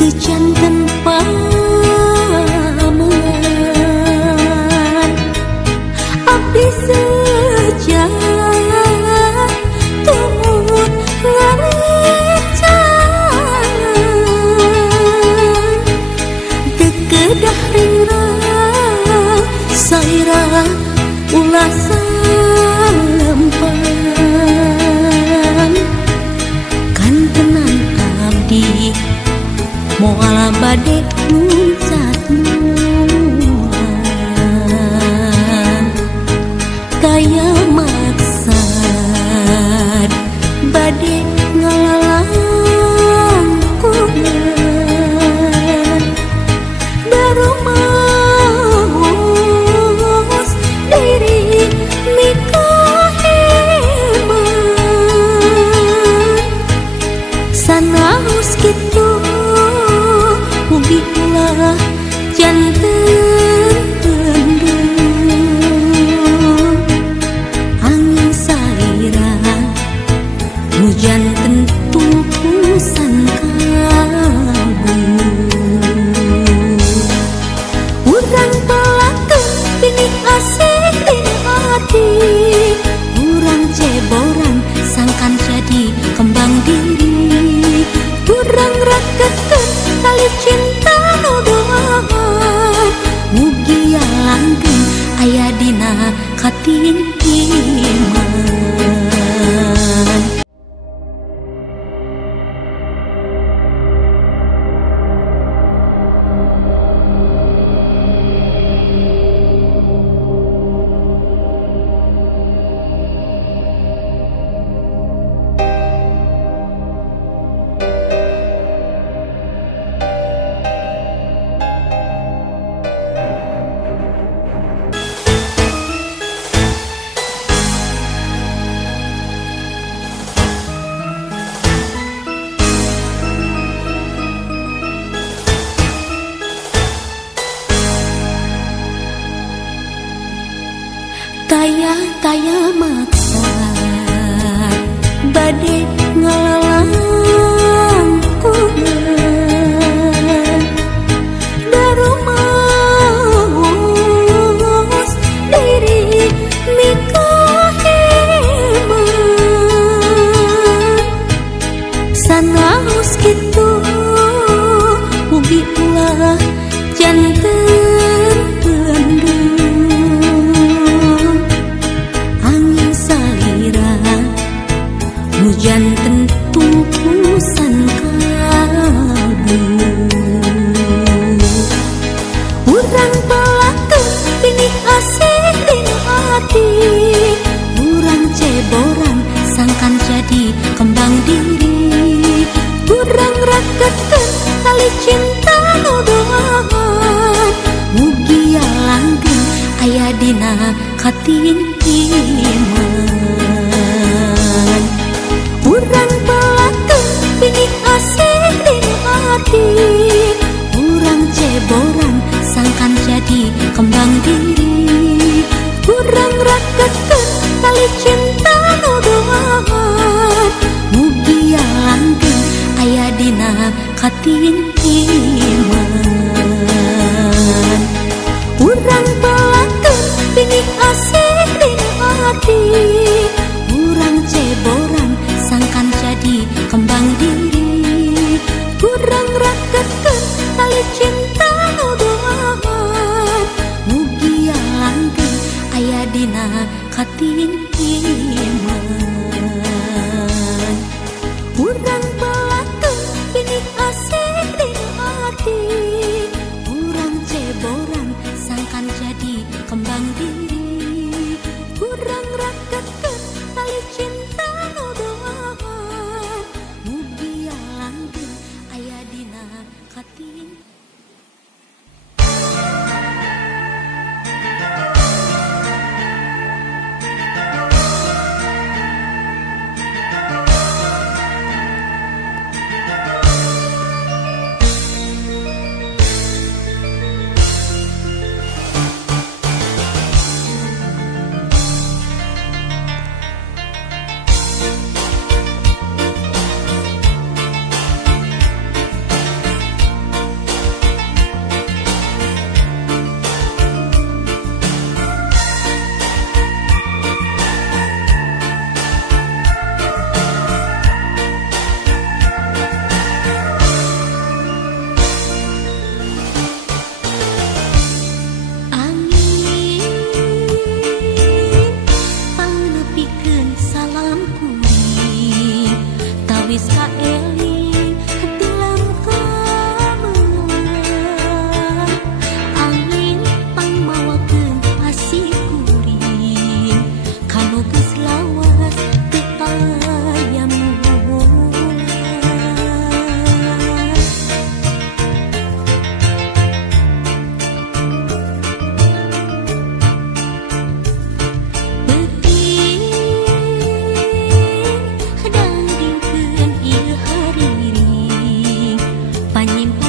janten pamangan abdi sejak tumut ngalecan dekedah ringrang sairah ulasan lempang kan tenan abdi moal bade muncat mulan kaya maksad bade ngalalang kulan baru maus diri nikah hebat sanaus gitu ulah janten pendung angin salirah hujan tentu pusan kabur urang pelakeun pinik asik di hati urang ceboran sangkan jadi kembang diri urang rakeun tali cinta nuduhan mugia langgeng aya dina katintiman taya maksad bade ngalalang kulan baru maus diri nikah hebat sanaus gitu ugi ulah janten pendung angin salirah hujan tentu pusan kabur urang pelakeun pinik asik di hati urang ceboran sangkan jadi kembang diri urang rakeun tali cinta nuduhan mugia langgeng aya dina katintiman urang pelakeun pinik asik di hati urang ceboran sangkan jadi kembang diri urang rakeun tali cinta nuduhan mugia langgeng aya dina katintiman urang pelakeun pinik asik di hati urang ceboran sangkan jadi kembang diri urang rakeun tali cinta nuduhan mugia langgeng aya dina katintiman urang pelakeun pinik asik di hati urang ceboran sangkan jadi kembang diri urang rakeun panyimpen